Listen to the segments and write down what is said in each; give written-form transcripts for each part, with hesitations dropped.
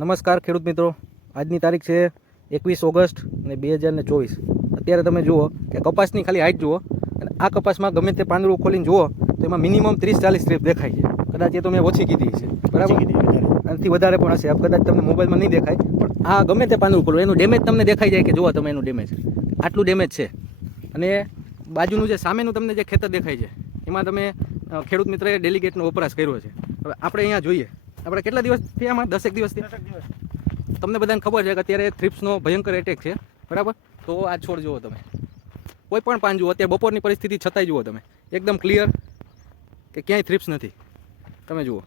નમસ્કાર ખેડૂત મિત્રો, આજની તારીખ છે 21 ઓગસ્ટ અને 2024। અત્યારે તમે જુઓ કે કપાસની ખાલી હાઈટ જુઓ અને આ કપાસમાં ગમે તે પાંદડું ખોલીને જુઓ તો એમાં મિનિમમ 30-40 સ્ટ્રીપ દેખાય છે। કદાચ એ તો મેં ઓછી કીધી છે, બરાબર, આનાથી વધારે પણ હશે, કદાચ તમને મોબાઈલમાં નહીં દેખાય, પણ આ ગમે તે પાંદડું ખોલો એનું ડેમેજ તમને દેખાઈ જાય કે જુઓ તમે એનું ડેમેજ, આટલું ડેમેજ છે। અને બાજુનું જે સામેનું તમને જે ખેતર દેખાય છે એમાં તમે ખેડૂત મિત્રએ ડેલિગેટનો વપરાશ કર્યો છે। હવે આપણે અહીંયા જોઈએ, આપણે કેટલા દિવસથી આમાં 10 દિવસથી તમને બધાને ખબર છે કે અત્યારે થ્રિપ્સનો ભયંકર એટેક છે, બરાબર। તો આ છોડ જુઓ તમે, કોઈ પણ પાન જુઓ, અત્યારે બપોરની પરિસ્થિતિ છતાંય જુઓ તમે, એકદમ ક્લિયર કે ક્યાંય થ્રિપ્સ નથી, તમે જુઓ।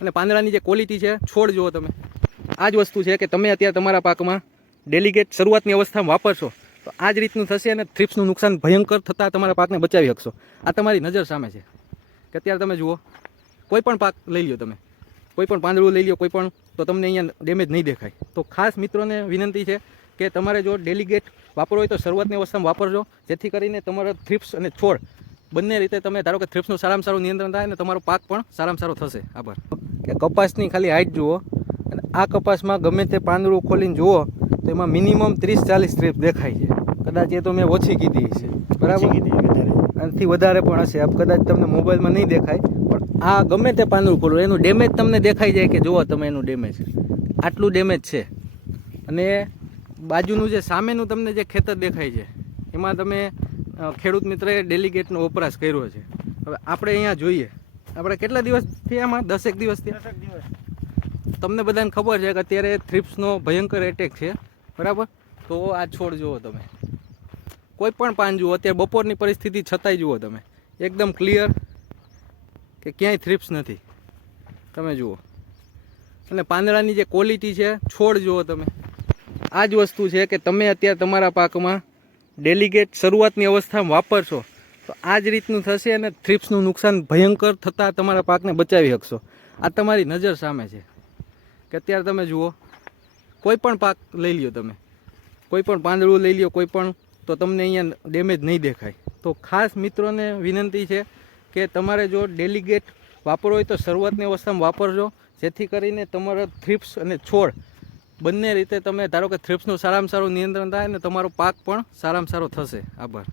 અને પાંદડાની જે ક્વોલિટી છે, છોડ જુઓ તમે, આ જ વસ્તુ છે કે તમે અત્યારે તમારા પાકમાં ડેલિગેટ શરૂઆતની અવસ્થામાં વાપરશો તો આ જ રીતનું થશે અને થ્રિપ્સનું નુકસાન ભયંકર થતાં તમારા પાકને બચાવી શકશો। આ તમારી નજર સામે છે કે અત્યારે તમે જુઓ, કોઈ પણ પાક લઈ લો તમે, કોઈ પણ પાંદડું લઈ લો, કોઈ પણ, તો તમને અહીંયા ડેમેજ નહીં દેખાય। તો ખાસ મિત્રોને વિનંતી છે કે તમારે જો ડેલિગેટ વાપરવો હોય તો શરૂઆતની અવસ્થામાં વાપરજો, જેથી કરીને તમારા થ્રિપ્સ અને છોડ બંને રીતે તમે ધારો કે થ્રિપ્સનું સારામાં સારું નિયંત્રણ થાય અને તમારો પાક પણ સારામાં સારો થશે। આભાર। કે કપાસની ખાલી હાઈટ જુઓ અને આ કપાસમાં ગમે તે પાંદડું ખોલીને જુઓ તો એમાં મિનિમમ 30-40 સ્ટ્રીપ દેખાય છે। કદાચ એ તો મેં ઓછી કીધી છે, બરાબર, આનાથી વધારે પણ હશે, કદાચ તમને મોબાઈલમાં નહીં દેખાય, પણ આ ગમે તે પાંદડું ખોલો એનું ડેમેજ તમને દેખાઈ જાય કે જુઓ તમે એનું ડેમેજ, આટલું ડેમેજ છે। અને બાજુનું જે સામેનું તમને જે ખેતર દેખાય છે એમાં તમે ખેડૂત મિત્રએ ડેલિગેટનો વપરાશ કર્યો છે। હવે આપણે અહીંયા જોઈએ, આપણે કેટલા દિવસથી આમાં 10 દિવસથી તમને બધાને ખબર છે કે અત્યારે થ્રિપ્સનો ભયંકર એટેક છે, બરાબર। તો આ છોડ જુઓ તમે, કોઈ પણ પાન જુઓ, અત્યારે બપોરની પરિસ્થિતિ છતાંય જુઓ તમે, એકદમ ક્લિયર કે ક્યાંય થ્રિપ્સ નથી, તમે જુઓ। અને પાંદડાની જે ક્વોલિટી છે, છોડ જુઓ તમે, આ જ વસ્તુ છે કે તમે અત્યારે તમારા પાકમાં ડેલિગેટ શરૂઆતની અવસ્થામાં વાપરશો તો આ જ રીતનું થશે અને થ્રિપ્સનું નુકસાન ભયંકર થતાં તમારા પાકને બચાવી શકશો। આ તમારી નજર સામે છે કે અત્યારે તમે જુઓ, કોઈ પણ પાક લઈ લ્યો તમે, કોઈ પણ પાંદડું લઈ લ્યો, કોઈ પણ, તો તમને અહીંયા ડેમેજ નહીં દેખાય। તો ખાસ મિત્રોને વિનંતી છે કે તમારે જો ડેલિગેટ વાપરવો હોય તો શરૂઆતની અવસ્થામાં વાપરજો, જેથી કરીને તમારા થ્રિપ્સ અને છોડ બંને રીતે તમે ધારો કે થ્રિપ્સનું સારામાં સારું નિયંત્રણ થાય અને તમારો પાક પણ સારામાં સારો થશે। આભાર।